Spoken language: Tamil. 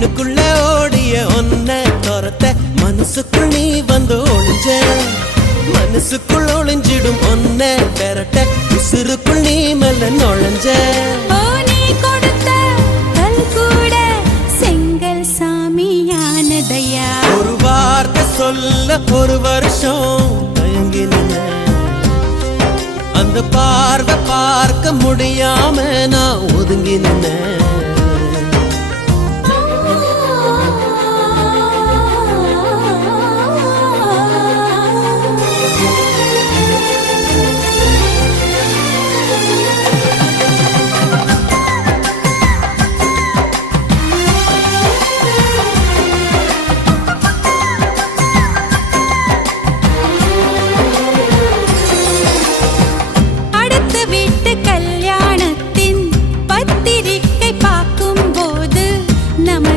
கண்ணுக்குள்ள ஓடிய ஒன்ன துரத்த மனசுக்குள் நீ வந்து ஒளிஞ்ச மனசுக்குள் ஒளிஞ்சிடும் ஒன்ன பெறட்ட உசுருக்குள் நீ மெல்ல நுழைஞ்ச நீ கொடுத்த கல் கூட செங்கல் சாமியானதையா ஒரு வார்த்தை சொல்ல ஒரு வருஷம் தயங்கி நின்ன அந்த பார்வை பார்க்க முடியாம நான் ஒதுங்கி நின்ன